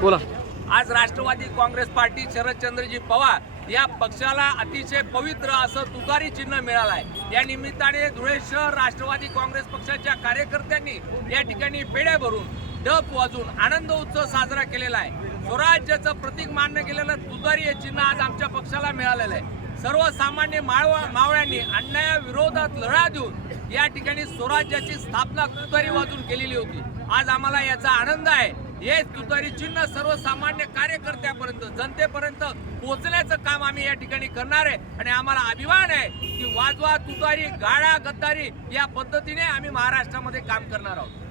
बोला. आज राष्ट्रवादी काँग्रेस पार्टी शरदचंद्रजी पवार या पक्षाला अतिशय पवित्र असं तुतारी चिन्ह मिळालं आहे. या निमित्ताने धुळे शहर राष्ट्रवादी काँग्रेस पक्षाच्या कार्यकर्त्यांनी या ठिकाणी पेढे भरून डप वाजून आनंद उत्सव साजरा केलेला आहे. स्वराज्याचं प्रतीक मानलं गेलेलं तुतारी हे चिन्ह आज आमच्या पक्षाला मिळालेलं आहे. सर्वसामान्य मावळ्यांनी अन्यायाविरोधात लढा देऊन या ठिकाणी स्वराज्याची स्थापना तुतारी वाजून केलेली होती. आज आम्हाला याचा आनंद आहे. हे तुतारी चिन्ह सर्वसामान्य कार्यकर्त्यापर्यंत जनतेपर्यंत पोहोचण्याचं काम आम्ही या ठिकाणी करणार आहे आणि आम्हाला अभिमान आहे की वाजवा तुतारी गाडा गद्दारी या पद्धतीने आम्ही महाराष्ट्रामध्ये काम करणार आहोत.